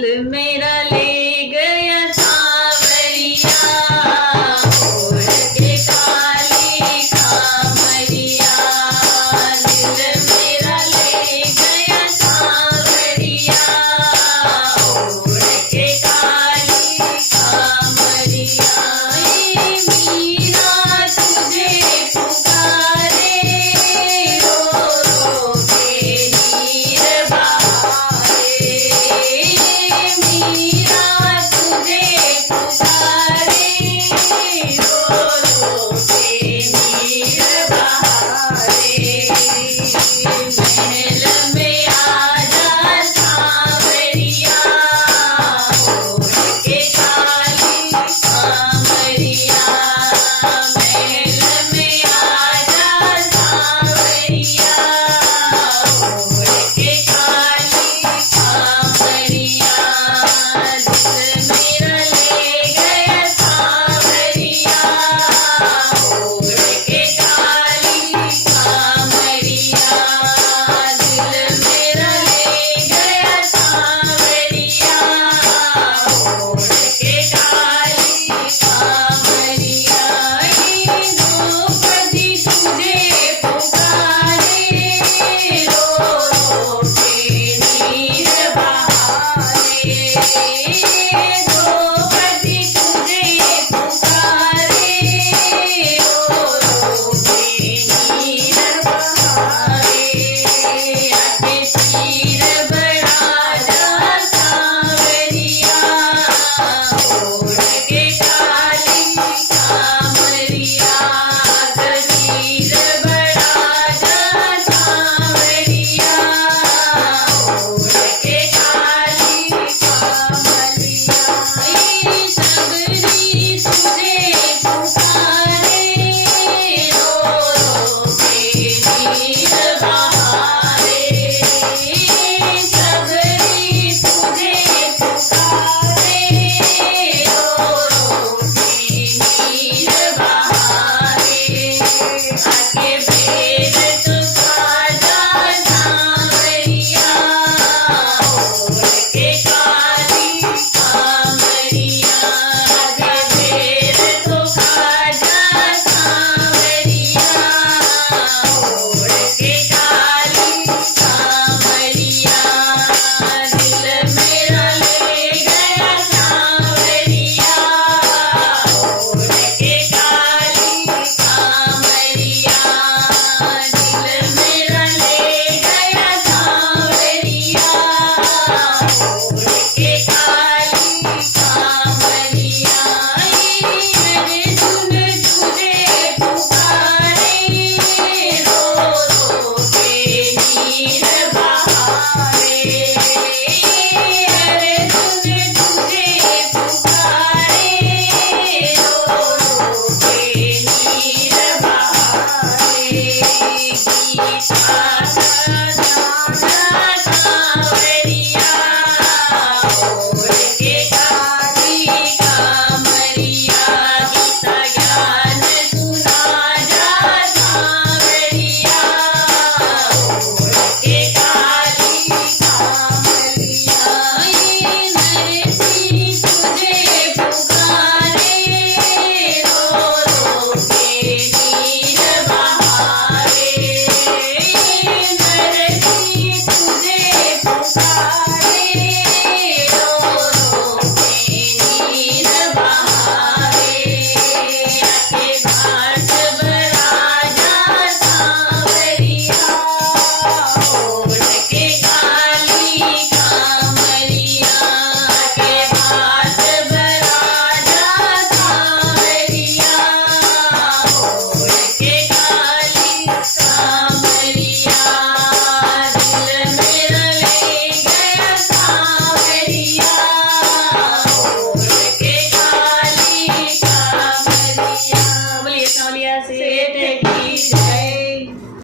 दिल मेरा ले गया सांवरिया ओढ़ के काली कांवरिया दिल मेरा ले गया सांवरिया ओढ़ के काली कांवरिया मीरा तुझे पुकारे रो रो के नीर बहारे मीरा तुझे पुकारे रो रो के नीर बहारे महल में आजा सांवरिया ओढ़ के काली कांवरिया महल में आजा सांवरिया ओढ़ के काली कांवरिया दिल मेरा ले गया सांवरिया ओढ़ के काली कांवरिया दिल मेरा ले गया सांवरिया ओढ़ के काली कांवरिया द्रौपदी तुझे पुकारे रो रो के नीर बहारे द्रौपदी तुझे पुकारे रो रो के नीर बहारे आके सिर बढ़ा जा सांवरिया ओढ़ के काली कांवरिया सिर बढ़ा जा सांवरिया ओढ़ के काली कांवरिया सबरी तुझे पुकारे रो रो के नीर बहारे सबरी तुझे पुकारे रो रो के नीर बहारे आके भेद तू खाजा सांवरिया ओढ़ के काली कांवरिया आके भेद तू खाजा सांवरिया ओढ़ के काली कांवरिया दिल मेरा ले गया सांवरिया ओढ़ के काली कांवरिया दिल मेरा ले गया सांवरिया ओढ़ के काली कांवरिया अर्जुन तुझे पुकारे रो रो के नीर बहारे अर्जुन तुझे पुकारे रो रो के नीर बहारे गीता सदा सांवरिया ओढ़ के काली कांवरिया गीता ज्ञान सुना जा सांवरिया ओढ़ के काली कांवरिया